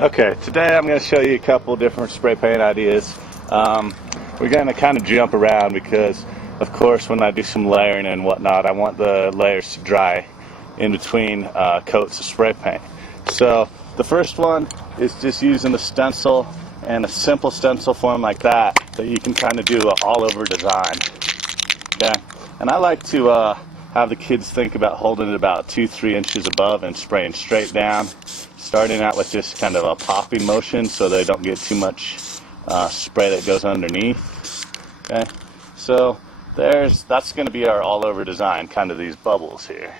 Okay, today I'm going to show you a couple different spray paint ideas. We're going to kind of jump around because, of course, when I do some layering and whatnot, I want the layers to dry in between coats of spray paint. So the first one is just using the stencil, and a simple stencil form like that you can kind of do an all-over design. Okay, and I like to have the kids think about holding it about 2-3 inches above and spraying straight down, starting out with just kind of a popping motion so they don't get too much spray that goes underneath. Okay, so that's going to be our all-over design, kind of these bubbles here.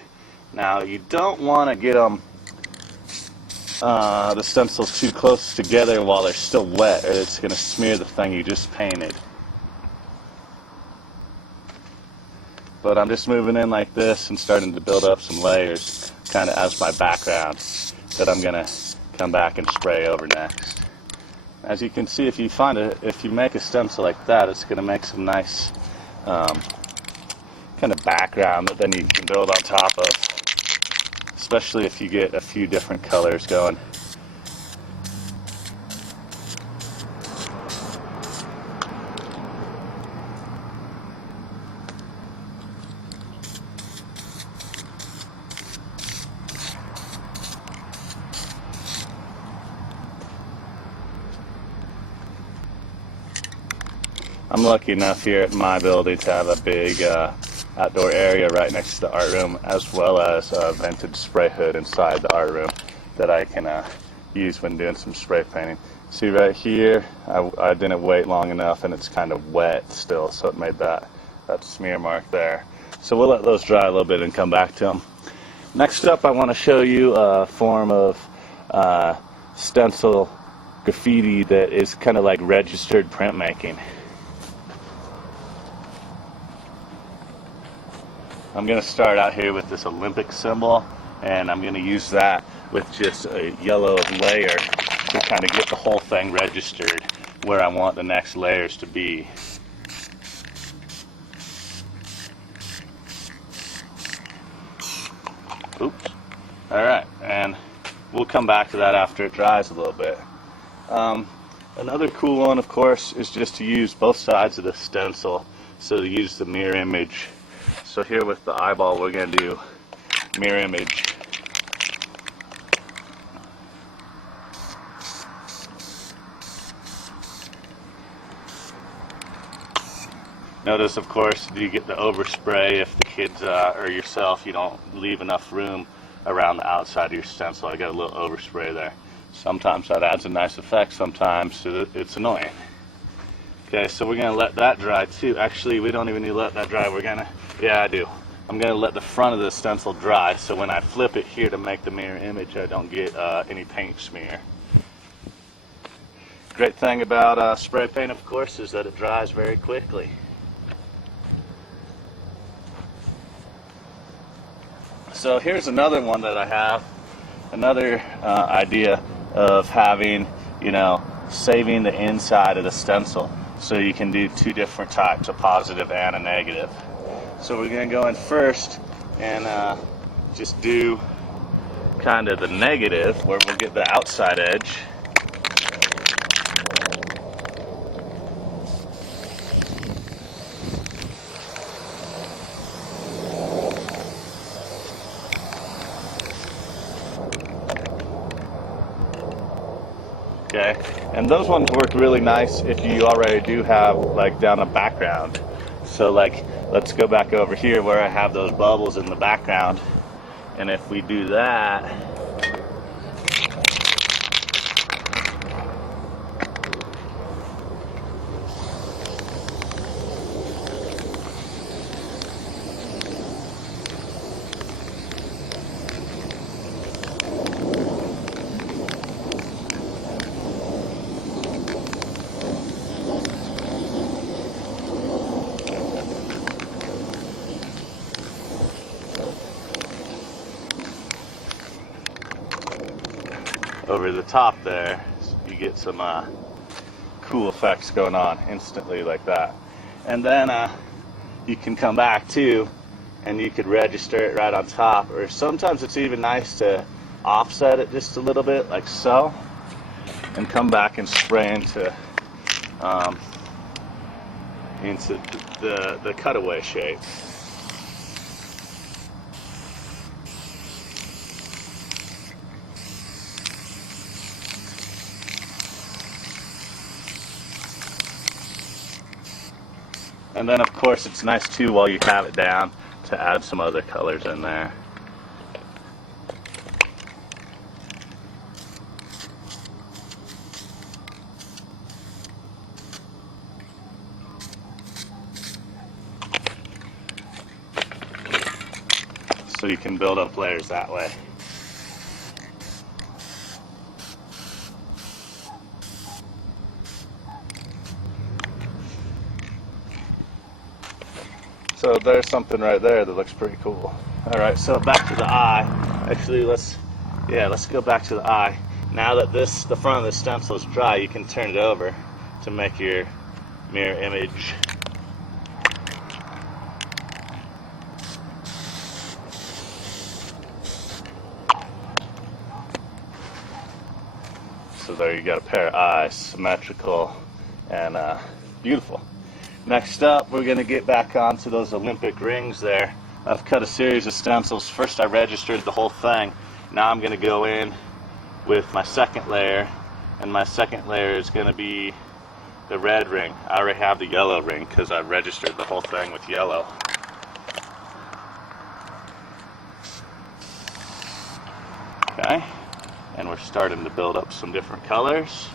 Now you don't want to get them the stencils too close together while they're still wet, or it's going to smear the thing you just painted. But I'm just moving in like this and starting to build up some layers kind of as my background that I'm going to come back and spray over next. As you can see, if you make a stencil like that, it's going to make some nice kind of background that then you can build on top of, especially if you get a few different colors going. I'm lucky enough here at my building to have a big outdoor area right next to the art room, as well as a vented spray hood inside the art room that I can use when doing some spray painting. See right here, I didn't wait long enough and it's kind of wet still, so it made that smear mark there. So we'll let those dry a little bit and come back to them. Next up, I want to show you a form of stencil graffiti that is kind of like registered printmaking. I'm going to start out here with this Olympic symbol, and I'm going to use that with just a yellow layer to kind of get the whole thing registered where I want the next layers to be. Oops. Alright, and we'll come back to that after it dries a little bit. Another cool one, of course, is just to use both sides of the stencil, so to use the mirror image. So here with the eyeball, we're going to do mirror image. Notice, of course, you get the overspray if the kids or yourself, you don't leave enough room around the outside of your stencil. I got a little overspray there. Sometimes that adds a nice effect, sometimes it's annoying. Okay, so we're going to let that dry too. Actually, we don't even need to let that dry. Yeah, I do. I'm going to let the front of the stencil dry, so when I flip it here to make the mirror image, I don't get any paint smear. Great thing about spray paint, of course, is that it dries very quickly. So here's another one that I have, another idea of having, saving the inside of the stencil. So you can do two different types, a positive and a negative. So we're going to go in first and just do kind of the negative, where we'll get the outside edge. Okay, and those ones work really nice if you already do have like down a background. So like, let's go back over here where I have those bubbles in the background, and if we do that, over the top there, you get some cool effects going on instantly like that. And then you can come back too, and you could register it right on top, or sometimes it's even nice to offset it just a little bit, like so. and come back and spray into the cutaway shape. And then of course it's nice too, while you have it down, to add some other colors in there. So you can build up layers that way. So there's something right there that looks pretty cool. Alright, so back to the eye. Actually, let's go back to the eye. Now that the front of the stencil is dry, you can turn it over to make your mirror image. So there you got a pair of eyes, symmetrical and beautiful. Next up, we're going to get back onto those Olympic rings there. I've cut a series of stencils. First I registered the whole thing. Now I'm going to go in with my second layer, and my second layer is going to be the red ring. I already have the yellow ring because I registered the whole thing with yellow. Okay, and we're starting to build up some different colors.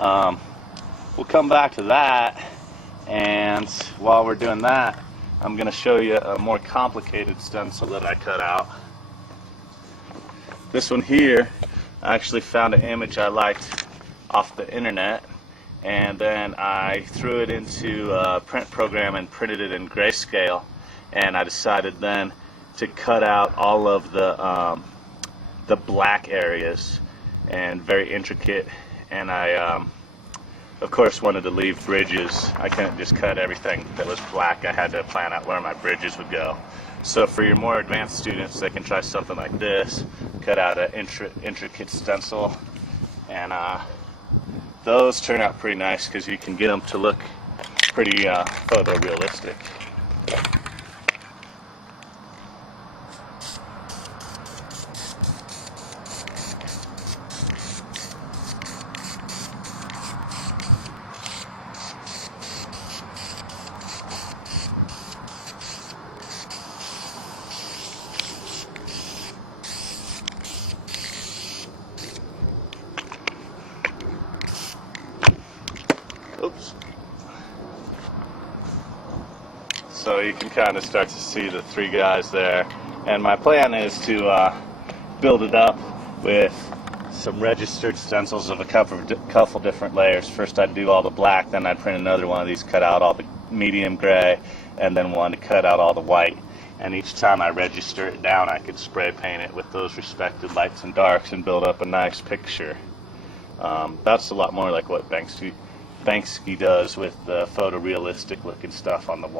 We'll come back to that. And while we're doing that, I'm going to show you a more complicated stencil that I cut out. This one here, I actually found an image I liked off the internet, and then I threw it into a print program and printed it in grayscale, and I decided then to cut out all of the black areas, and very intricate, and I of course wanted to leave bridges. I couldn't just cut everything that was black. I had to plan out where my bridges would go. So for your more advanced students, they can try something like this, cut out an intricate stencil, and those turn out pretty nice because you can get them to look pretty photorealistic. Oops. So you can kind of start to see the three guys there, and my plan is to build it up with some registered stencils of a couple different layers. First I'd do all the black, then I'd print another one of these, cut out all the medium gray, and then one to cut out all the white. And each time I register it down, I could spray paint it with those respected lights and darks and build up a nice picture. That's a lot more like what Banksy does with the photorealistic looking stuff on the wall.